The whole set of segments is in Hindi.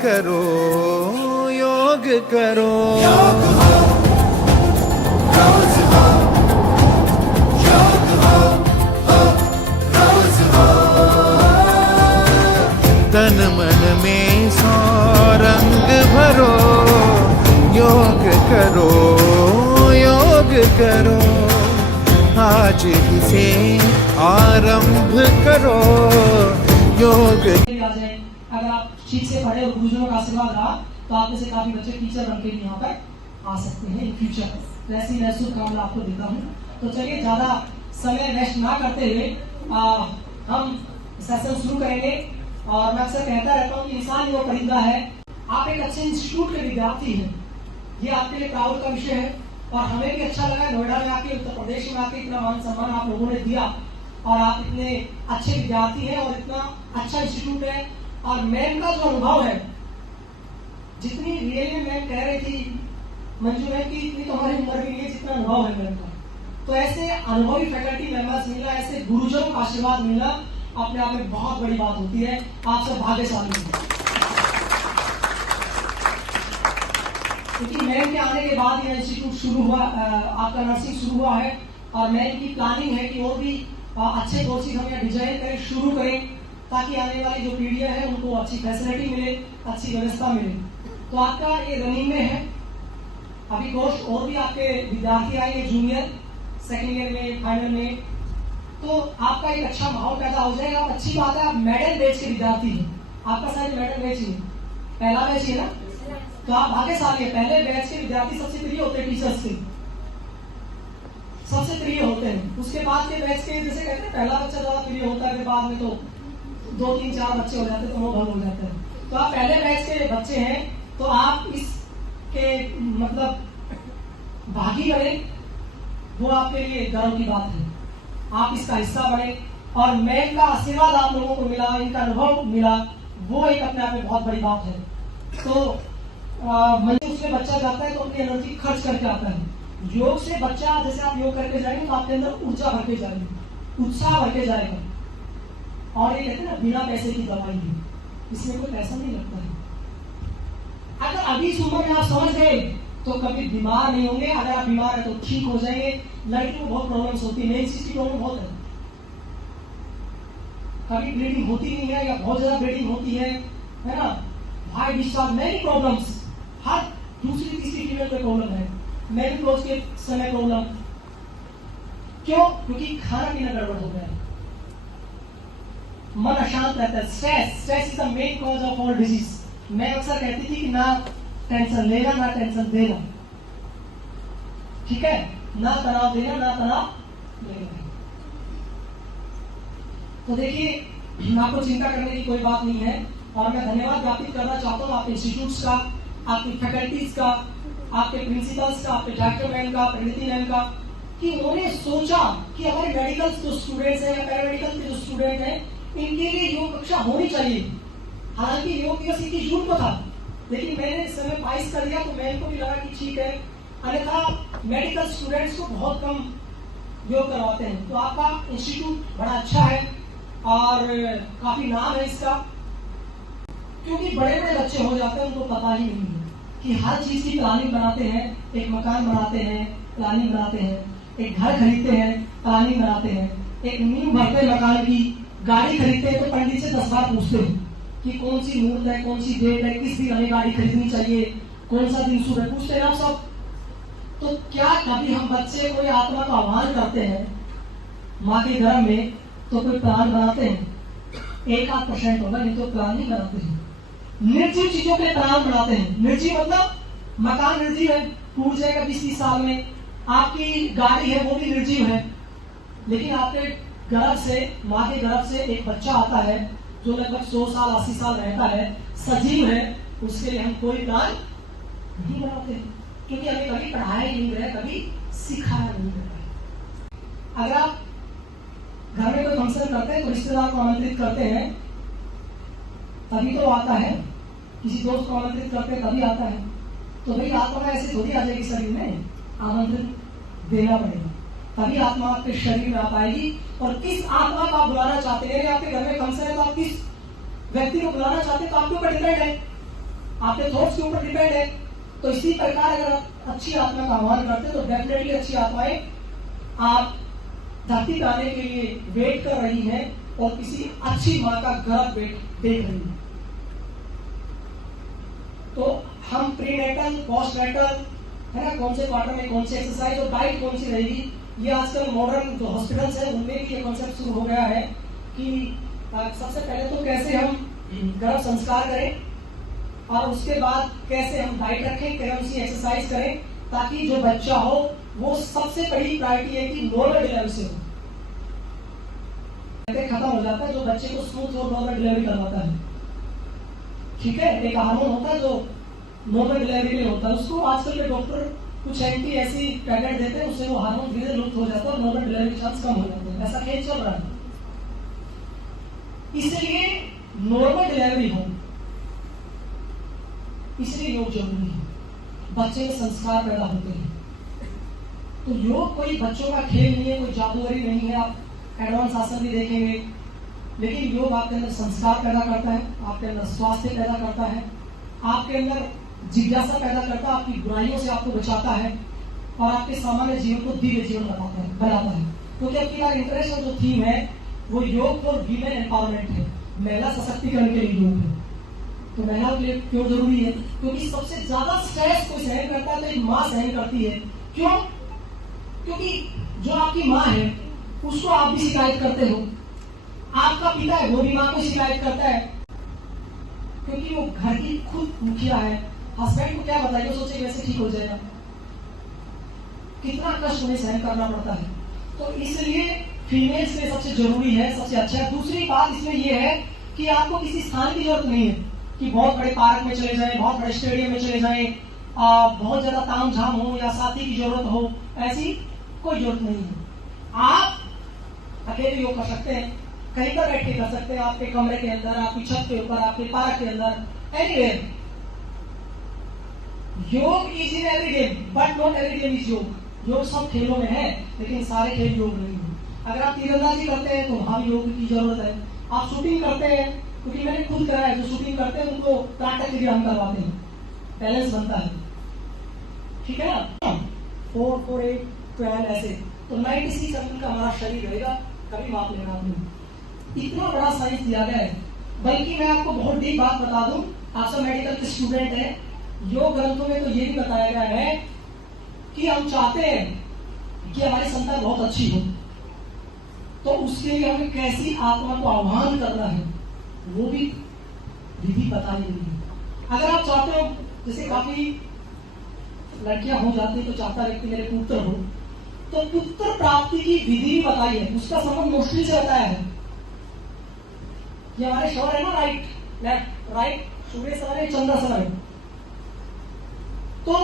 करो, योग करो। तन मन में सौ रंग भरो, योग करो, योग करो। आज ही से आरंभ करो, योग। अगर आप ठीक से पढ़े और गुरुजनों का आशीर्वाद रहा तो आप में से काफी बच्चे टीचर बन के भी यहाँ पर आ सकते हैं इन फ्यूचर। ऐसी मैं शुभकामना आपको देता हूँ। तो चलिए ज्यादा समय वेस्ट ना करते हुए हम सेशन शुरू करेंगे। और मैं अक्सर कहता रहता हूँ कि इंसान ही वो परिंदा है। आप एक अच्छे इंस्टीट्यूट के विद्यार्थी हैं, ये आपके लिए प्राउड का विषय है। और हमें भी अच्छा लगा नोएडा में आके, उत्तर प्रदेश में आके इतना मान सम्मान आप लोगों ने दिया और आप इतने अच्छे विद्यार्थी हैं और इतना अच्छा इंस्टीट्यूट है। और मैम का जो अनुभव है, जितनी रियल में मैम कह रही थी मंजू मैम की, इतनी तो हमारी उम्र भी नहीं है जितना अनुभव है मैम का। तो ऐसे अनुभवी फैकल्टी मेंबर्स मिलना, ऐसे गुरुजनों का आशीर्वाद मिलना अपने आप में बहुत बड़ी बात होती है। आप सब भाग्यशाली हैं। क्योंकि मैम के आने के बाद यह इंस्टीट्यूट शुरू हुआ, आपका नर्सिंग शुरू हुआ है। और मैम की प्लानिंग है कि और भी अच्छे कोर्सेज हम यहाँ डिजाइन करें, शुरू करें, ताकि आने वाली जो पीढ़ियां हैं उनको अच्छी फैसिलिटी मिले, अच्छी व्यवस्था मिले। तो आपका ये रनिंग में है अभी कोर्स, और भी आपके विद्यार्थी आएंगे जूनियर, सेकेंड ईयर में, फाइनल में। तो आपका एक अच्छा माहौल पैदा हो जाएगा। अच्छी बात है, आप मेडल बैच के विद्यार्थी हैं। आपका शायद मेडल बैच ही है, पहला बैच ही है ना, तो आप भाग्यशाली है। पहले बैच के विद्यार्थी सबसे प्रिय होते हैं, टीचर्स के सबसे प्रिय होते हैं। उसके बाद के बैच के, जैसे कहते हैं पहला बच्चा ज्यादा प्रिय होता है, फिर बाद में तो 2 3 4 बच्चे हो जाते हैं तो वो भंग हो जाते हैं। तो आप पहले बैच के बच्चे हैं, तो आप इसके मतलब भागी बने, वो आपके लिए गर्व की बात है। आप इसका हिस्सा बने और मैम का आशीर्वाद आप लोगों को मिला, इनका अनुभव मिला, वो एक अपने आप में बहुत बड़ी बात है। तो उसमें बच्चा जाता है तो अपनी एनर्जी खर्च करके आता है। योग से बच्चा, जैसे आप योग करके जाएंगे तो आपके अंदर ऊर्जा भर के जाएगी, उत्साह भर के जाएगा। और ये कहते हैं ना, बिना पैसे की दवाई है, इसमें कोई पैसा नहीं लगता है। अगर अभी इस उम्र में आप समझ गए तो कभी बीमार नहीं होंगे। अगर आप बीमार है तो ठीक हो जाएंगे। लड़कियों को बहुत प्रॉब्लम्स होती है, मेन चीज की प्रॉब्लम बहुत है, कभी ब्लीडिंग होती नहीं है या बहुत ज्यादा ब्लीडिंग होती है ना, हार्ट डिस्चार्ज, मेनी प्रॉब्लम्स। हर दूसरी तीसरी फीमेल में प्रॉब्लम है, मेनोपॉज के समय प्रॉब्लम। क्यों? क्योंकि खाना पीना गड़बड़ हो गया, मन अशांत रहता है। Stress is the main cause of all disease. मैं अक्सर कहती थी कि ना टेंशन लेना, ना टेंशन देना, ठीक है, ना तनाव देना, ना तनाव लेना। तो देखिए, आपको चिंता करने की कोई बात नहीं है। और मैं धन्यवाद ज्ञापित करना चाहता हूँ आपके इंस्टीट्यूट्स का, आपकी फैकल्टीज का, आपके प्रिंसिपल्स का, आपके डायरेक्टर मैम का, प्रणीति मैम का, कि उन्होंने सोचा कि हमारे मेडिकल जो स्टूडेंट्स हैं या पैरामेडिकल के जो स्टूडेंट हैं, इनके लिए योग कक्षा होनी चाहिए। हालांकि योग दिवस 21 जून को था, लेकिन मैंने इस समय 22 कर दिया, तो मैम को भी लगा कि ठीक है, अन्यथा मेडिकल स्टूडेंट्स को बहुत कम योग करवाते हैं। तो आपका इंस्टीट्यूट बड़ा अच्छा है और काफी नाम है इसका, क्योंकि बड़े बड़े बच्चे हो जाते हैं, उनको पता ही नहीं है कि हर चीज की प्लानिंग बनाते हैं। एक मकान बनाते हैं, प्लानिंग बनाते हैं, एक घर खरीदते हैं, प्लानिंग बनाते हैं, एक नींव भरते हैं मकान की, गाड़ी खरीदते हैं तो पंडित से 10 बार पूछते हैं कि कौन सी मुहूर्त है, कौन सी डेट है, किस दिन हमें गाड़ी खरीदनी चाहिए, कौन सा दिन शुभ है, पूछते हैं आप सब। तो क्या कभी हम बच्चे को या आत्मा का आह्वान करते हैं माँ के गर्भ में, तो कोई प्लान बनाते हैं? 1-8% होगा, नहीं तो प्लान नहीं बनाते हैं। निर्जीव चीजों के प्लान बनाते हैं। निर्जीव मतलब मकान निर्जीव है, टूट जाएगा 20-30 साल में। आपकी गाड़ी है, वो भी निर्जीव है। लेकिन आपके गर्भ से, माँ के गर्भ से एक बच्चा आता है जो लगभग 100 साल 80 साल रहता है, सजीव है, उसके लिए हम कोई प्लान नहीं बनाते, क्योंकि हमें कभी पढ़ाया नहीं गया, कभी सिखाया नहीं गया। अगर आप घर में कोई फंक्शन करते हैं तो रिश्तेदार को आमंत्रित करते हैं, तभी तो आता है। किसी दोस्त को आमंत्रित करते हैं तभी आता है। तो भाई आत्मा ऐसे थोड़ी आ जाएगी शरीर में, आमंत्रण देना पड़ेगा, तभी आत्मा आपके शरीर में आ पाएगी। और किस आत्मा को आप बुलाना चाहते हैं, आपके घर में फंक्शन है तो आप किस व्यक्ति को बुलाना चाहते हैं, तो आपके ऊपर डिपेंड है। आपके थॉट्स के ऊपर डिपेंड है। तो इसी प्रकार अगर आप अच्छी आत्मा का आह्वान करते तो डेफिनेटली अच्छी आत्माएं आप धरती पर आने के लिए वेट कर रही हैं और किसी अच्छी माँ का गर्भ देख रही है। तो हम प्रीनेटल, पोस्टनेटल, है ना, कौन से क्वार्टर में कौन सी एक्सरसाइज और डाइट कौन सी रहेगी, ये आजकल मॉडर्न जो हॉस्पिटल्स है उनमें भी ये कॉन्सेप्ट शुरू हो गया है कि सबसे पहले तो कैसे हम गर्भ संस्कार करें और उसके बाद कैसे हम डाइट रखें, कौन सी एक्सरसाइज करें, ताकि जो बच्चा हो वो सबसे बड़ी प्रायोरिटी है कि नॉर्मल डिलीवरी से हो, खत्म हो जाता है जो बच्चे को स्मूथ और नॉर्मल डिलीवरी करवाता है। ठीक है, एक हार्मोन होता है जो नॉर्मल डिलीवरी के लिए होता है, उसको आजकल के डॉक्टर कुछ एंटी ऐसी टैबलेट देते हैं, उससे वो हार्मोन धीरे लुप्त हो जाता है और नॉर्मल डिलीवरी चांस कम हो जाते हैं। ऐसा खेल चल रहा है। इसलिए नॉर्मल डिलीवरी हो, इसलिए योग जरूरी है। बच्चे में संस्कार पैदा होते हैं। तो योग कोई बच्चों का खेल नहीं है, कोई जादूगरी नहीं है। आप एडवांस आसन भी देखेंगे, लेकिन योग आपके अंदर संस्कार पैदा करता है, आपके अंदर स्वास्थ्य पैदा करता है, आपके अंदर जिज्ञासा पैदा करता है, आपकी बुराइयों से आपको बचाता है और आपके सामान्य जीवन को दिव्य जीवन बनाता है। क्योंकि अब की बार इंटरनेशनल जो थीम है वो योग फॉर वीमेन एम्पावरमेंट है, महिला सशक्तिकरण के लिए योग है। तो महिलाओं के लिए क्यों जरूरी है? क्योंकि सबसे ज्यादा स्ट्रेस कोई सहन करता है तो एक माँ सहन करती है। क्यों? क्योंकि जो आपकी माँ है उसको आप भी शिकायत करते हो, आपका पिता है वो भी माँ को शिकायत करता है, क्योंकि वो घर की खुद मुखिया है। हस्बैंड को क्या बताएगा, सोचे वैसे ठीक हो जाएगा, कितना कष्ट उन्हें सहन करना पड़ता है। तो इसलिए फीमेल्स के लिए सबसे जरूरी है, सबसे अच्छा है। दूसरी बात इसमें यह है कि आपको किसी स्थान की जरूरत नहीं है कि बहुत बड़े पार्क में चले जाएं, बहुत बड़े स्टेडियम में चले जाएं, बहुत ज्यादा ताम झाम हो या साथी की जरूरत हो, ऐसी कोई जरूरत नहीं है। आप अकेले योग कर सकते हैं, कहीं पर बैठ के कर सकते हैं, आपके कमरे के अंदर, आपकी छत के ऊपर, आपके पार्क के अंदर, एनीवेयर। योग is in every game but not every game is योग। योग सब खेलों में है लेकिन सारे खेल योग नहीं है। अगर आप तीरंदाजी करते हैं तो वहां भी योग की जरूरत है। आप शूटिंग करते हैं, क्योंकि मैंने खुद करा है, जो शूटिंग करते हैं उनको प्राटक के लिए हम करवाते हैं, बैलेंस बनता है। ठीक है ना, 4, 4, 8, 12 ऐसे, तो 96 सेकंड का हमारा शरीर रहेगा। कभी माप लेना आपने, इतना बड़ा साइंस दिया गया है। बल्कि मैं आपको बहुत डीप बात बता दूं, आप सब मेडिकल के स्टूडेंट हैं, योग ग्रंथों में तो ये भी बताया गया है कि हम चाहते हैं कि हमारी संतान बहुत अच्छी हो, तो उसके लिए हमें कैसी आत्मा को आह्वान करना है वो भी विधि बताई गई है। अगर आप चाहते हो, जैसे काफी लड़कियां हो जाती है तो चाहता व्यक्ति मेरे पुत्र हो, तो पुत्र प्राप्ति की विधि भी बताई है। उसका संबंध मुश्किल से बताया है। ये हमारे शवर है ना, राइट लेफ्ट राइट, सूर्य सवर है, चंद्र सवर है। तो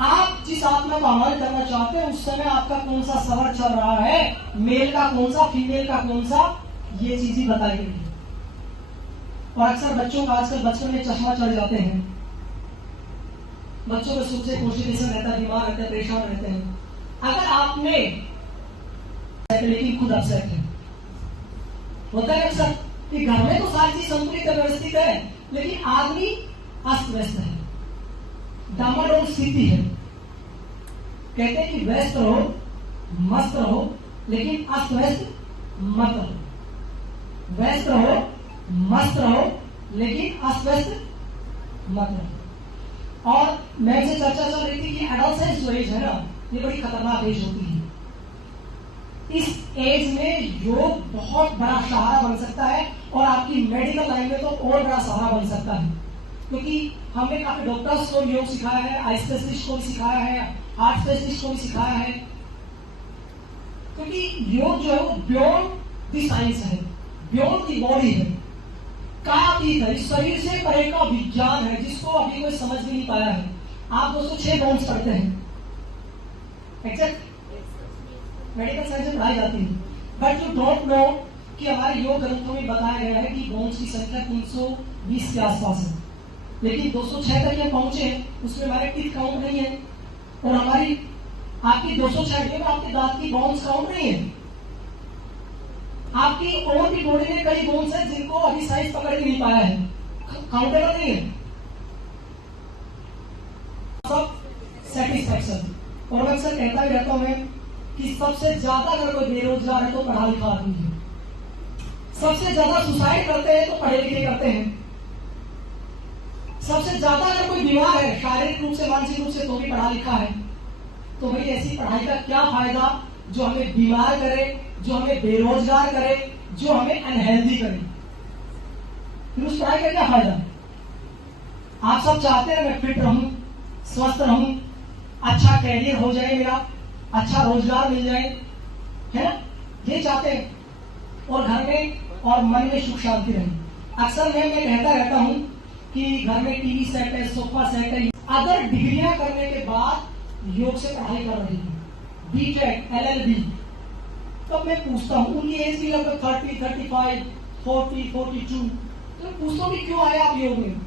आप जिस आत्मा का आह्वान करना चाहते हैं उस समय आपका कौन सा सवर चल रहा है, मेल का कौन सा, फीमेल का कौन सा, ये चीजें बताई गई है। और अक्सर बच्चों का आजकल बचपन में चश्मा चढ़ जाते हैं, बच्चों में सुख से कॉन्स्टिपेशन रहता है, बीमार रहते हैं, परेशान रहते हैं। अगर आपने लेकिन खुद अपसेट है, होता है अक्सर कि घर में तो सारी चीज संतुलित व्यवस्थित है लेकिन आदमी अस्त व्यस्त है, डामाडोल स्थिति है। कहते हैं कि व्यस्त रहो, मस्त रहो, लेकिन अस्त व्यस्त मत रहो। व्यस्त रहो, मस्त रहो, लेकिन अस्त व्यस्त मत रहो। और मैं से चर्चा चल रही थी कि एडोलसेंस जो एज है ना, ये बड़ी खतरनाक एज होती है। इस एज में योग बहुत बड़ा सहारा बन सकता है और आपकी मेडिकल लाइन में तो और बड़ा सहारा बन सकता है, क्योंकि हमने काफी डॉक्टर्स को योग सिखाया है, आई स्पेशलिस्ट को भी सिखाया है, हार्ट स्पेशलिस्ट को भी सिखाया है, क्योंकि योग जो है वो बियॉन्ड द साइंस है, बियॉन्ड द बॉडी है, कायातीत है, इस शरीर से परे का विज्ञान है जिसको अभी कोई समझ भी नहीं पाया है। आप 206 बोन्स पढ़ते हैं, एग्जैक्ट मेडिकल साइंस में पढ़ाई जाती है, बट यू डोंट नो कि हमारे योग ग्रंथों में बताया गया है कि बोन्स की संख्या 320 के आसपास है, लेकिन 206 तक ये पहुंचे, उसमें हमारे टीथ काउंट नहीं है और हमारी आपकी 206 में आपके दांत की बोन्स काउंट नहीं है। आपकी और भी बॉडी में कई बोन्स हैं जिनको अभी साइज पकड़ ही नहीं पाया है, काउंटेबल नहीं है। अक्सर, और मैं अक्सर कहता भी रहता हूँ मैं कि सबसे ज्यादा अगर कोई बेरोजगार है तो पढ़ा लिखा आदमी है, सबसे ज्यादा सुसाइड करते हैं तो पढ़े लिखे करते हैं, सबसे ज्यादा अगर कोई बीमार है शारीरिक रूप से मानसिक रूप से तो भी पढ़ा लिखा है। तो भाई ऐसी पढ़ाई का क्या फायदा जो हमें बीमार करे, जो हमें बेरोजगार करे, जो हमें अनहेल्दी करे, फिर उस पढ़ाई का क्या फायदा? आप सब चाहते हैं मैं फिट रहूं, स्वस्थ रहूं, अच्छा कैरियर हो जाए मेरा, अच्छा रोजगार मिल जाए, है ना? ये चाहते हैं, और घर में और मन में सुख शांति रहे। अक्सर मैं कहता रहता हूं कि घर में टीवी सेट है, सोफा सेट है, अदर डिग्रियां करने के बाद योग से पढ़ाई कर रही हूँ, बीटेक, LLB। तब मैं पूछता हूँ, उनकी एज भी लगभग 30, 35, 40, 42, तो मैं पूछता हूँ कि क्यों आए आप योग में?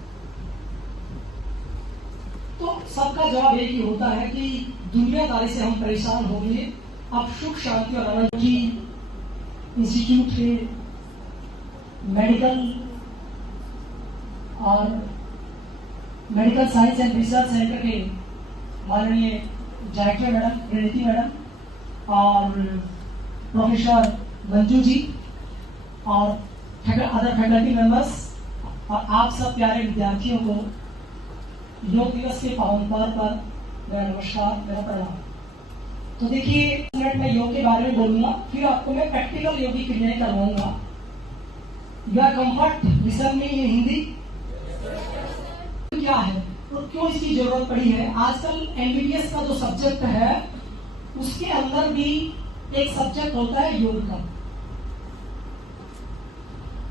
तो सबका जवाब एक ही होता है कि दुनियादारी से हम परेशान हो गए, अब सुख शांति और आनंद की इंस्टीट्यूट है, मेडिकल और medical science and research centre के माननीय डायरेक्टर मैडम प्रणीति मैडम और प्रोफेसर मंजू जी और अदर फैकल्टी मेंबर्स और आप सब प्यारे विद्यार्थियों को योग दिवस के पावन पर्व पर मेरा नमस्कार, मेरा प्रणाम। तो देखिए, एक मिनट में योग के बारे में बोलूंगा, फिर आपको मैं प्रैक्टिकल योग की क्रियाएं करवाऊंगा। योर कंफर्ट लिसन में ये हिंदी क्या है और क्यों इसकी जरूरत पड़ी है? आजकल MBBS का जो सब्जेक्ट है उसके अंदर भी एक सब्जेक्ट होता है योग का,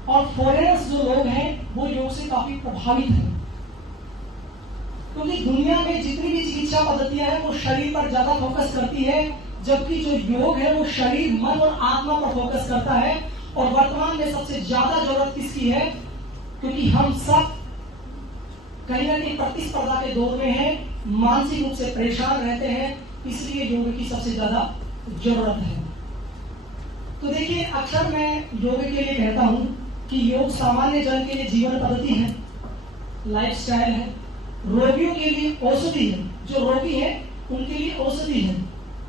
और फॉरेनर्स जो लोग हैं वो योग से काफी प्रभावित हैं, क्योंकि दुनिया में जितनी भी चिकित्सा पद्धतियां हैं वो शरीर पर ज्यादा फोकस करती है, जबकि जो योग है वो शरीर, मन और आत्मा पर फोकस करता है। और वर्तमान में सबसे ज्यादा जरूरत किसकी है? क्योंकि हम सब कहीं ना कहीं प्रतिस्पर्धा के दौर में हैं, मानसिक रूप से परेशान रहते हैं, इसलिए योग की सबसे ज्यादा जरूरत है। तो देखिए, अक्सर मैं योग के लिए कहता हूं कि योग सामान्य जन के लिए जीवन पद्धति है, लाइफस्टाइल है, रोगियों के लिए औषधि है, जो रोगी है उनके लिए औषधि है,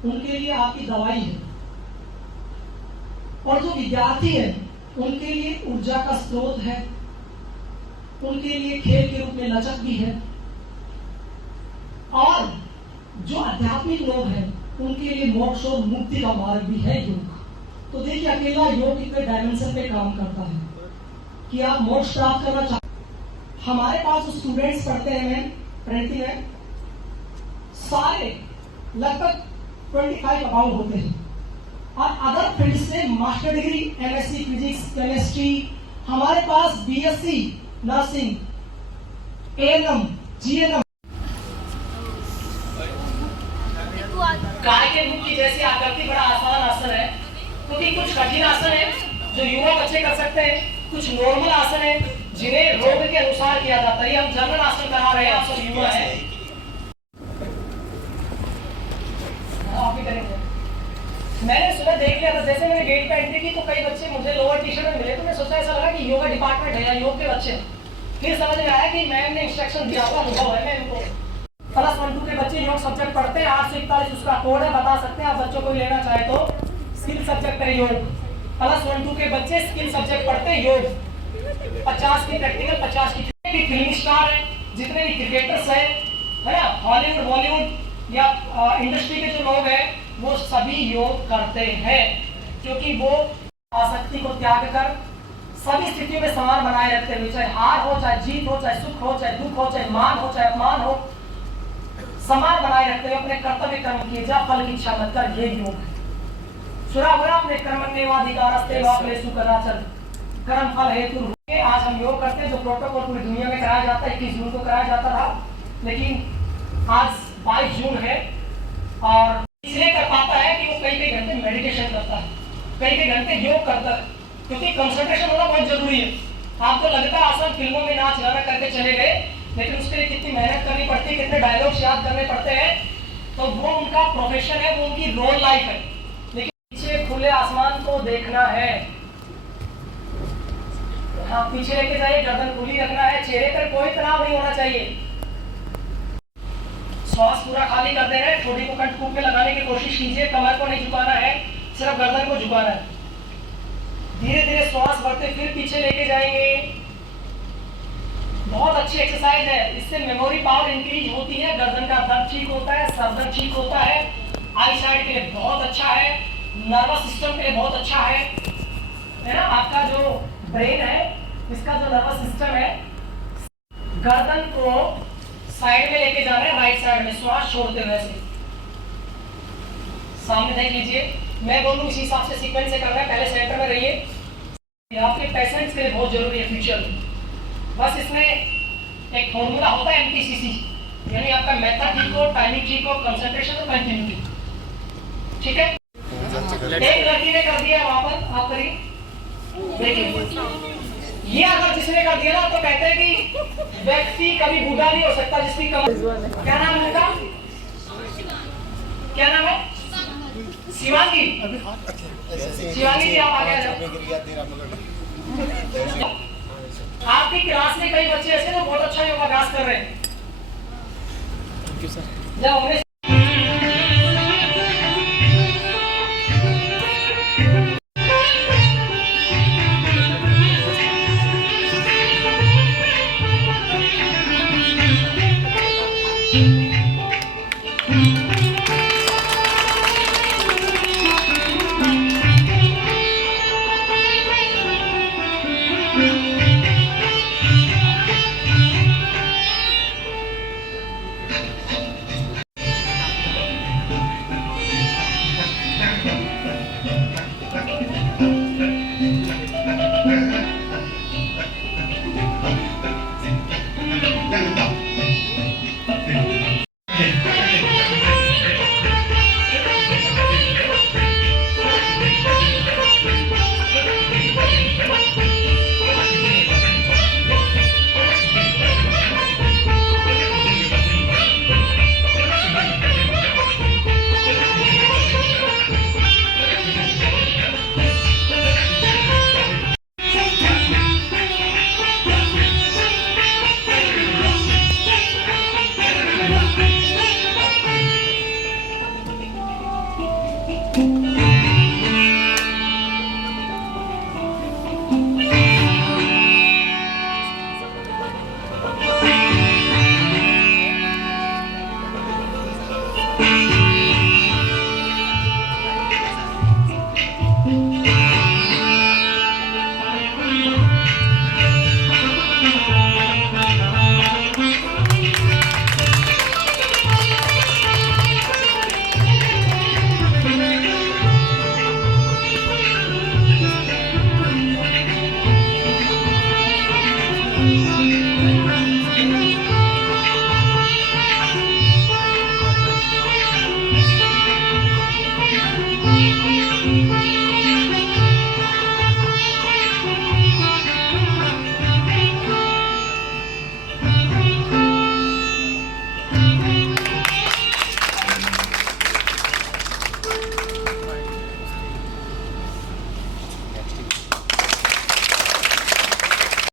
उनके लिए आपकी दवाई है, और जो विद्यार्थी है उनके लिए ऊर्जा का स्रोत है, उनके लिए खेल के रूप में लचक भी है, और जो आध्यात्मिक लोग हैं उनके लिए मोक्ष और मुक्ति का मार्ग भी है योग। तो देखिए, अकेला योग कितने डायमेंशन पे काम करता है कि आप मोक्ष प्राप्त करना चाहते। हमारे पास जो स्टूडेंट्स पढ़ते हैं मैम प्रणीति में, सारे लगभग 25 अबाउट होते हैं, और अदर फील्ड से master degree, MSc physics, chemistry, हमारे पास BSc नर्सिंग, ANM, GNM, गाय के मुख की जैसी आकृति बड़ा आसान आसन है, क्योंकि कुछ कठिन आसन है जो युवा बच्चे कर सकते हैं, कुछ नॉर्मल आसन है जिन्हें रोग के अनुसार किया जाता है। हम जनरल आसन करा रहे हैं, आप सब युवा है, आप भी करेंगे। मैंने सुबह देख लिया था, जैसे मैंने गेट पे एंट्री की तो कई बच्चे मुझे लोअर टी-शर्ट में मिले, तो मैं सोचा ऐसा लगा कि योगा डिपार्टमेंट है या योग के बच्चे। फिर समझ में आया कि मैम ने इंस्ट्रक्शन दिया हुआ अनुभव है, मैं इनको प्लस 1 2 के बच्चे योग सब्जेक्ट पढ़ते हैं, 8 से 41 उसका कोड है, बता सकते हैं आप बच्चों को लेना चाहे तो। स्किल सब्जेक्ट है योग, प्लस 1 2 के बच्चे स्किल सब्जेक्ट पढ़ते हैं योग, 50 की प्रैक्टिकल, 50 की फिल्म स्टार है, जितने भी क्रिकेटर्स है ना, हॉलीवुड बॉलीवुड या इंडस्ट्री के जो लोग हैं वो सभी योग करते हैं, क्योंकि वो आसक्ति को त्याग कर सभी स्थितियों में समान बनाए रखते हुए, चाहे हार हो, चाहे जीत हो, चाहे सुख हो, चाहे दुख हो, चाहे मान हो, चाहे अपमान हो, समान बनाए रखते हुए अपने कर्तव्य कर्म किए जा, फल की इच्छा मत कर, ये योग है। सुना हुआ अपने कर्मण्येवाधिकारस्ते वा फलेषु कदाचन, कर्म फल हेतु। आज हम योग करते हैं, जो प्रोटोकॉल पूरी दुनिया में कराया जाता है 21 जून को कराया जाता था, लेकिन आज 22 जून है, और इसलिए कर पाता है कि वो कई घंटे मेडिटेशन करता है, कई घंटे योग करता है, क्योंकि कंसंट्रेशन होना बहुत जरूरी है। आपको लगता है आसान फिल्मों में नाच गाना करके चले गए, लेकिन उसके लिए कितनी मेहनत करनी पड़ती है, कितने डायलॉग्स याद करने पड़ते हैं, तो वो उनका प्रोफेशन है, वो उनकी रोल लाइफ है। लेकिन पीछे खुले आसमान को देखना है, हाँ पीछे लेके जाइए, गर्दन खुली रखना है, चेहरे पर कोई तनाव नहीं होना चाहिए। श्वास पूरा खाली कर दे रहे हैं, ठोड़ी को कंठकूप में लगाने की कोशिश कीजिए, कमर को नहीं झुकाना है, सिर्फ गर्दन को झुकाना है। धीरे धीरे श्वास बढ़ते फिर पीछे लेके जाएंगे। बहुत अच्छी एक्सरसाइज है, इससे मेमोरी पावर इंक्रीज होती है, गर्दन का दर्द ठीक होता है, सर दर्द ठीक होता है, आई साइड के लिए बहुत अच्छा है, नर्वस सिस्टम के लिए बहुत अच्छा है ना। आपका जो ब्रेन है, इसका जो नर्वस सिस्टम है, गर्दन को साइड में लेके जा रहे हैं, राइट साइड में श्वास छोड़ते हुए से। सामने देख लीजिए, मैं बोलूं इसी हिसाब से सीक्वेंस से कर रहे हैं। पहले सेंटर में रहिए, ये आपके पेशेंट्स के लिए बहुत जरूरी है फ्यूचर में। बस इसमें एक फॉर्मूला होता है MTCC, यानी आपका मेथड ठीक हो, टाइमिंग ठीक हो, कंसंट्रेशन और कंटिन्यूटी, ठीक है। एक लड़की ने कर दिया, वहां पर आप करिए, देखिए ये अगर जिसने कर दिया ना तो कहते हैं कि व्यक्ति कभी बूढ़ा नहीं हो सकता जिसकी कमर। क्या नाम है उनका, क्या नाम है? शिवांगी। शिवांगी जी, आप आगे आ जाओ। आपकी क्लास में कई बच्चे ऐसे जो बहुत अच्छा योगाभ्यास कर रहे हैं। जब हमने